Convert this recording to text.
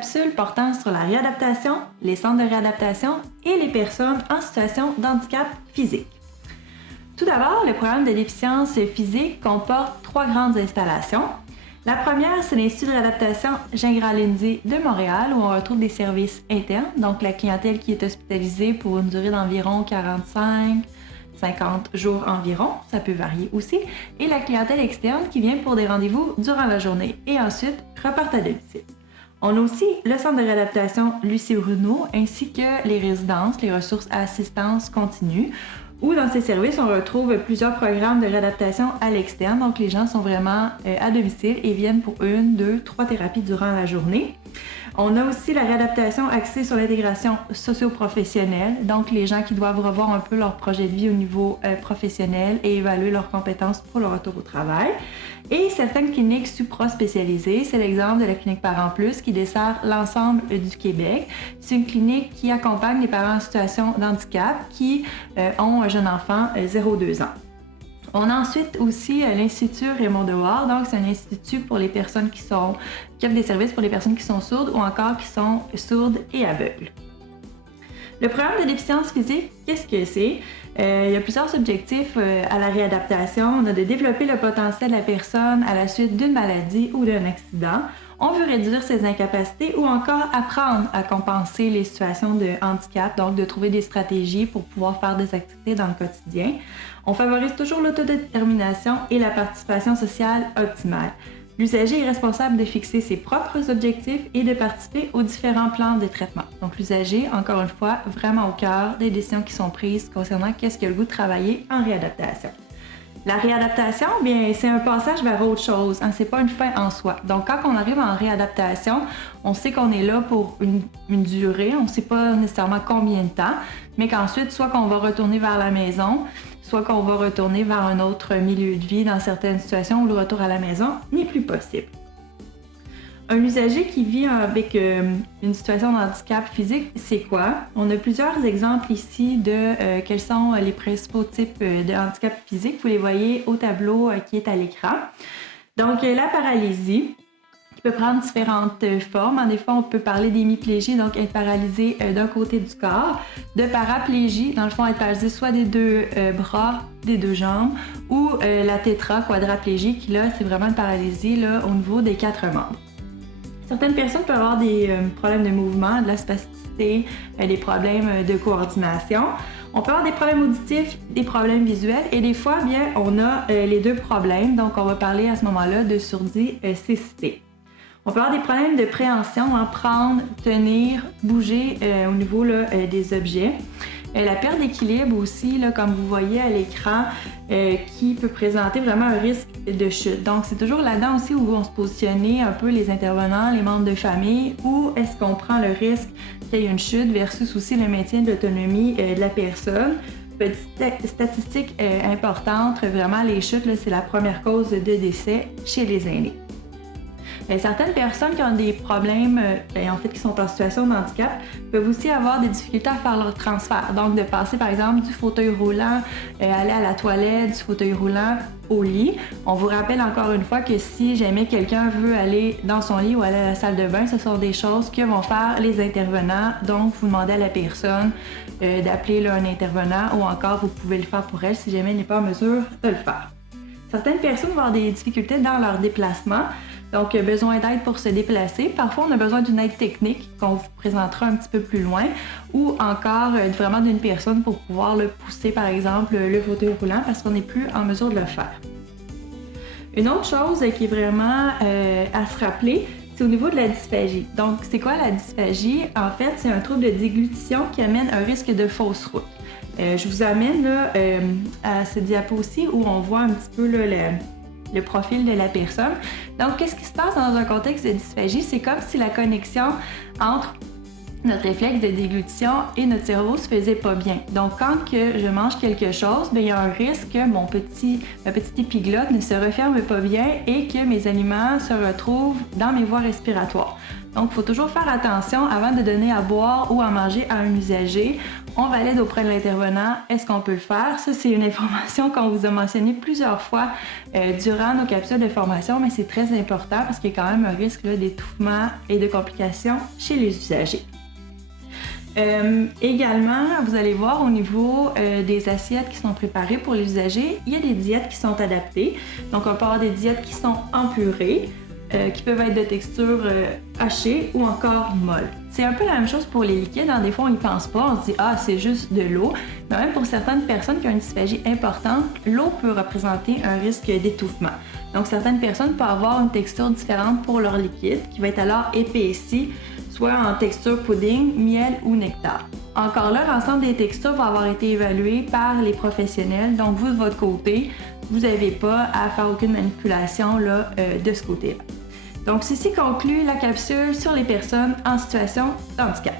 capsule portant sur la réadaptation, les centres de réadaptation et les personnes en situation d'handicap physique. Tout d'abord, le programme de déficience physique comporte 3 grandes installations. La première, c'est l'Institut de réadaptation Gingras-Lindsay de Montréal, où on retrouve des services internes, donc la clientèle qui est hospitalisée pour une durée d'environ 45-50 jours environ, ça peut varier aussi, et la clientèle externe qui vient pour des rendez-vous durant la journée et ensuite repartent à domicile. On a aussi le centre de réadaptation Lucie Bruno ainsi que les résidences, les ressources à assistance continue, où dans ces services, on retrouve plusieurs programmes de réadaptation à l'externe. Donc, les gens sont vraiment à domicile et viennent pour 1, 2, 3 thérapies durant la journée. On a aussi la réadaptation axée sur l'intégration socio-professionnelle. Donc, les gens qui doivent revoir un peu leur projet de vie au niveau professionnel et évaluer leurs compétences pour le retour au travail. Et certaines cliniques supra-spécialisées, c'est l'exemple de la clinique Parents Plus qui dessert l'ensemble du Québec. C'est une clinique qui accompagne les parents en situation d'handicap qui ont un jeune enfant 0-2 ans. On a ensuite aussi l'Institut Raymond Dehors, donc c'est un institut pour les personnes qui offrent des services pour les personnes qui sont sourdes ou encore qui sont sourdes et aveugles. Le programme de déficience physique, qu'est-ce que c'est? Il y a plusieurs objectifs à la réadaptation. On a de développer le potentiel de la personne à la suite d'une maladie ou d'un accident. On veut réduire ses incapacités ou encore apprendre à compenser les situations de handicap, donc de trouver des stratégies pour pouvoir faire des activités dans le quotidien. On favorise toujours l'autodétermination et la participation sociale optimale. L'usager est responsable de fixer ses propres objectifs et de participer aux différents plans de traitement. Donc l'usager, encore une fois, vraiment au cœur des décisions qui sont prises concernant qu'est-ce qu'il a le goût de travailler en réadaptation. La réadaptation, bien, c'est un passage vers autre chose, hein, c'est pas une fin en soi. Donc quand on arrive en réadaptation, on sait qu'on est là pour une durée, on sait pas nécessairement combien de temps, mais qu'ensuite, soit qu'on va retourner vers la maison, soit qu'on va retourner vers un autre milieu de vie dans certaines situations où le retour à la maison n'est plus possible. Un usager qui vit avec une situation de handicap physique, c'est quoi? On a plusieurs exemples ici de quels sont les principaux types de handicap physique. Vous les voyez au tableau qui est à l'écran. Donc, la paralysie, qui peut prendre différentes formes. Des fois, on peut parler d'hémiplégie, donc être paralysé d'un côté du corps, de paraplégie, dans le fond, être paralysé soit des 2 bras, des 2 jambes, ou la tétra-quadraplégie, qui là, c'est vraiment une paralysie là, au niveau des 4 membres. Certaines personnes peuvent avoir des problèmes de mouvement, de la spasticité, des problèmes de coordination. On peut avoir des problèmes auditifs, des problèmes visuels et des fois, bien, on a les 2 problèmes. Donc, on va parler à ce moment-là de surdité-cécité. On peut avoir des problèmes de préhension, prendre, tenir, bouger au niveau là, des objets. La perte d'équilibre aussi, là, comme vous voyez à l'écran, qui peut présenter vraiment un risque de chute. Donc, c'est toujours là-dedans aussi où vont se positionner un peu les intervenants, les membres de famille, où est-ce qu'on prend le risque qu'il y ait une chute versus aussi le maintien de l'autonomie de la personne. Petite statistique importante, vraiment les chutes, là, c'est la première cause de décès chez les aînés. Certaines personnes qui ont des problèmes, en fait, qui sont en situation de handicap, peuvent aussi avoir des difficultés à faire leur transfert. Donc, de passer, par exemple, du fauteuil roulant, aller à la toilette, du fauteuil roulant au lit. On vous rappelle encore une fois que si jamais quelqu'un veut aller dans son lit ou aller à la salle de bain, ce sont des choses que vont faire les intervenants. Donc, vous demandez à la personne d'appeler là, un intervenant ou encore, vous pouvez le faire pour elle si jamais elle n'est pas en mesure de le faire. Certaines personnes vont avoir des difficultés dans leur déplacement. Donc, besoin d'aide pour se déplacer. Parfois, on a besoin d'une aide technique qu'on vous présentera un petit peu plus loin ou encore vraiment d'une personne pour pouvoir le pousser, par exemple, le fauteuil roulant parce qu'on n'est plus en mesure de le faire. Une autre chose qui est vraiment à se rappeler, c'est au niveau de la dysphagie. Donc, c'est quoi la dysphagie? En fait, c'est un trouble de déglutition qui amène un risque de fausse route. Je vous amène là, à ce diapo aussi où on voit un petit peu là, le profil de la personne. Donc, qu'est-ce qui se passe dans un contexte de dysphagie? C'est comme si la connexion entre notre réflexe de déglutition et notre cerveau se faisait pas bien. Donc, quand que je mange quelque chose, bien, il y a un risque que ma petite épiglotte ne se referme pas bien et que mes aliments se retrouvent dans mes voies respiratoires. Donc, il faut toujours faire attention avant de donner à boire ou à manger à un usager. On valide auprès de l'intervenant, est-ce qu'on peut le faire? Ça, c'est une information qu'on vous a mentionnée plusieurs fois durant nos capsules de formation, mais c'est très important parce qu'il y a quand même un risque d'étouffement et de complications chez les usagers. Également, vous allez voir au niveau des assiettes qui sont préparées pour les usagers, il y a des diètes qui sont adaptées. Donc, on peut avoir des diètes qui sont en purée, qui peuvent être de texture hachée ou encore molle. C'est un peu la même chose pour les liquides. Des fois, on n'y pense pas. On se dit « Ah, c'est juste de l'eau ». Mais même pour certaines personnes qui ont une dysphagie importante, l'eau peut représenter un risque d'étouffement. Donc, certaines personnes peuvent avoir une texture différente pour leur liquide, qui va être alors épaissi, soit en texture pudding, miel ou nectar. Encore là, l'ensemble des textures va avoir été évalué par les professionnels. Donc, vous, de votre côté, vous n'avez pas à faire aucune manipulation de ce côté-là. Donc, ceci conclut la capsule sur les personnes en situation de handicap.